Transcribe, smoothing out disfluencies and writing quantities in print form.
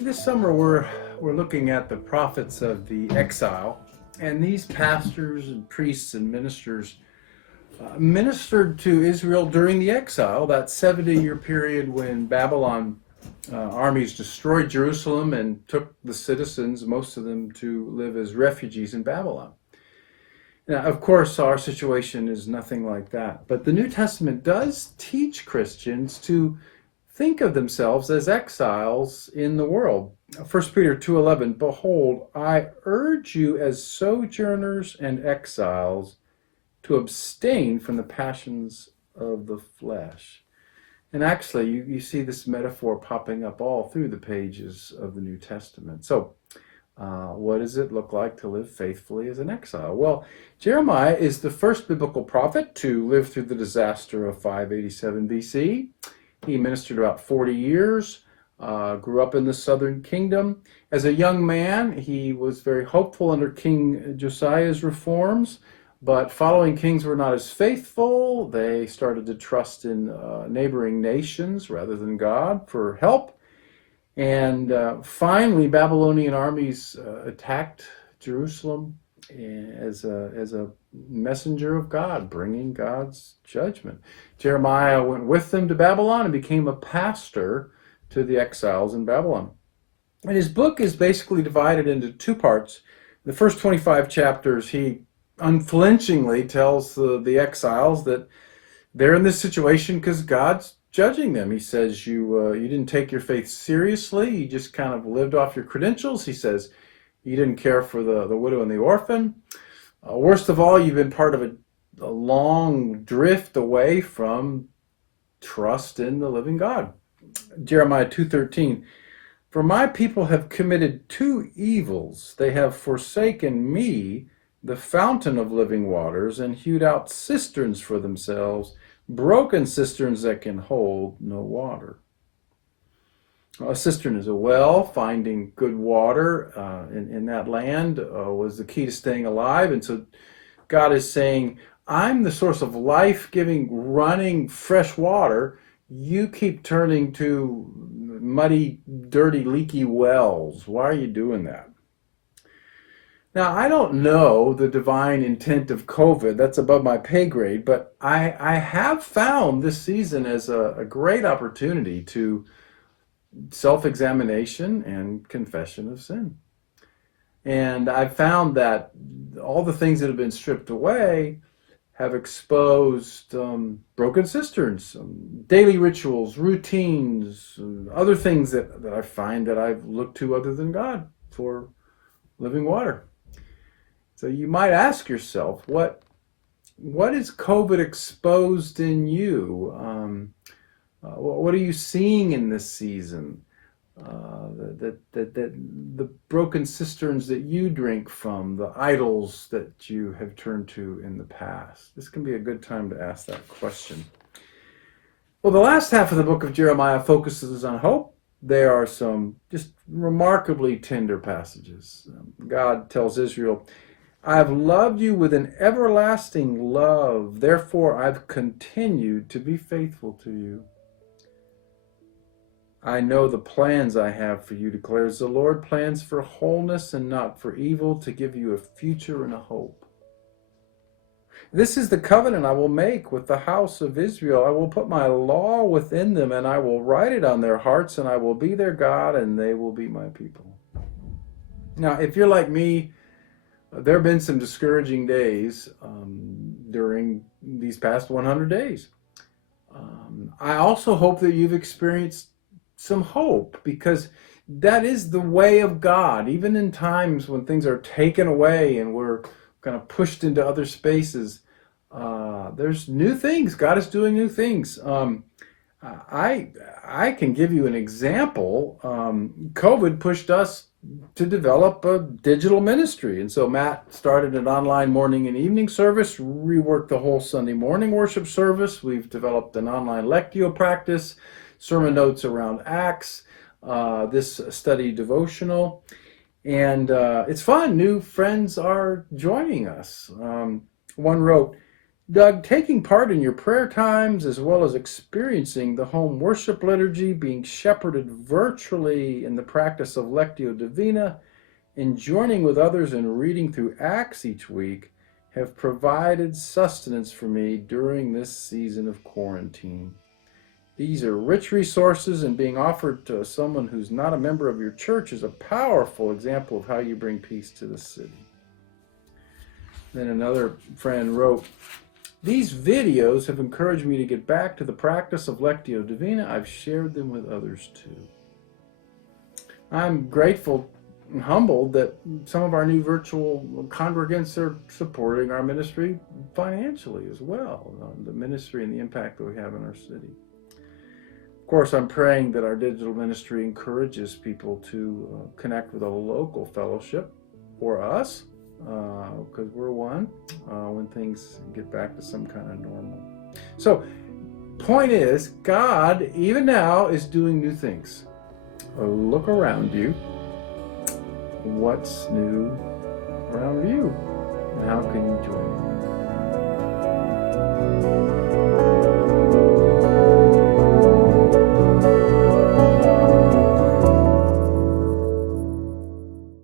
This summer we're looking at the prophets of the exile, and these pastors and priests and ministers ministered to Israel during the exile, that 70-year period when Babylon armies destroyed Jerusalem and took the citizens, most of them, to live as refugees in Babylon. Now, of course, our situation is nothing like that, but the New Testament does teach Christians to think of themselves as exiles in the world. 1 Peter 2:11, behold, I urge you as sojourners and exiles to abstain from the passions of the flesh. And actually, you see this metaphor popping up all through the pages of the New Testament. So, what does it look like to live faithfully as an exile? Well, Jeremiah is the first biblical prophet to live through the disaster of 587 BC. He ministered about 40 years, grew up in the southern kingdom. As a young man, he was very hopeful under King Josiah's reforms, but following kings were not as faithful. They started to trust in neighboring nations rather than God for help. And finally, Babylonian armies attacked Jerusalem as a messenger of God, bringing God's judgment. Jeremiah went with them to Babylon and became a pastor to the exiles in Babylon. And his book is basically divided into two parts. The first 25 chapters, he unflinchingly tells the exiles that they're in this situation because God's judging them. He says, you didn't take your faith seriously. You just kind of lived off your credentials. He says, you didn't care for the widow and the orphan. Worst of all, you've been part of a long drift away from trust in the living God. Jeremiah 2:13, for my people have committed two evils. They have forsaken me, the fountain of living waters, and hewed out cisterns for themselves, broken cisterns that can hold no water. A cistern is a well. Finding good water in that land was the key to staying alive. And so God is saying, I'm the source of life-giving, running, fresh water. You keep turning to muddy, dirty, leaky wells. Why are you doing that? Now, I don't know the divine intent of COVID. That's above my pay grade. But I have found this season as a great opportunity to self-examination and confession of sin. And I've found that all the things that have been stripped away have exposed broken cisterns, daily rituals, routines, other things that I find that I've looked to other than God for living water. So you might ask yourself, what is COVID exposed in you? What are you seeing in this season? The broken cisterns that you drink from, the idols that you have turned to in the past. This can be a good time to ask that question. Well, the last half of the book of Jeremiah focuses on hope. There are some just remarkably tender passages. God tells Israel, I have loved you with an everlasting love. Therefore, I've continued to be faithful to you. I know the plans I have for you, declares the Lord, plans for wholeness and not for evil, to give you a future and a hope. This is the covenant I will make with the house of Israel. I will put my law within them, and I will write it on their hearts, and I will be their God, and they will be my people. Now, if you're like me, there have been some discouraging days during these past 100 days. I also hope that you've experienced some hope, because that is the way of God. Even in times when things are taken away and we're kind of pushed into other spaces, there's new things. God is doing new things. I can give you an example. COVID pushed us to develop a digital ministry. And so Matt started an online morning and evening service, reworked the whole Sunday morning worship service. We've developed an online Lectio practice, sermon notes around Acts, this study devotional. And it's fun. New friends are joining us. One wrote, Doug, taking part in your prayer times as well as experiencing the home worship liturgy, being shepherded virtually in the practice of Lectio Divina, and joining with others in reading through Acts each week have provided sustenance for me during this season of quarantine. These are rich resources, and being offered to someone who's not a member of your church is a powerful example of how you bring peace to the city. Then another friend wrote, these videos have encouraged me to get back to the practice of Lectio Divina. I've shared them with others too. I'm grateful and humbled that some of our new virtual congregants are supporting our ministry financially as well, the ministry and the impact that we have in our city. Of course, I'm praying that our digital ministry encourages people to connect with a local fellowship or us, because we're one, when things get back to some kind of normal. So, point is, God, even now, is doing new things. Look around you. What's new around you? And how can you join in?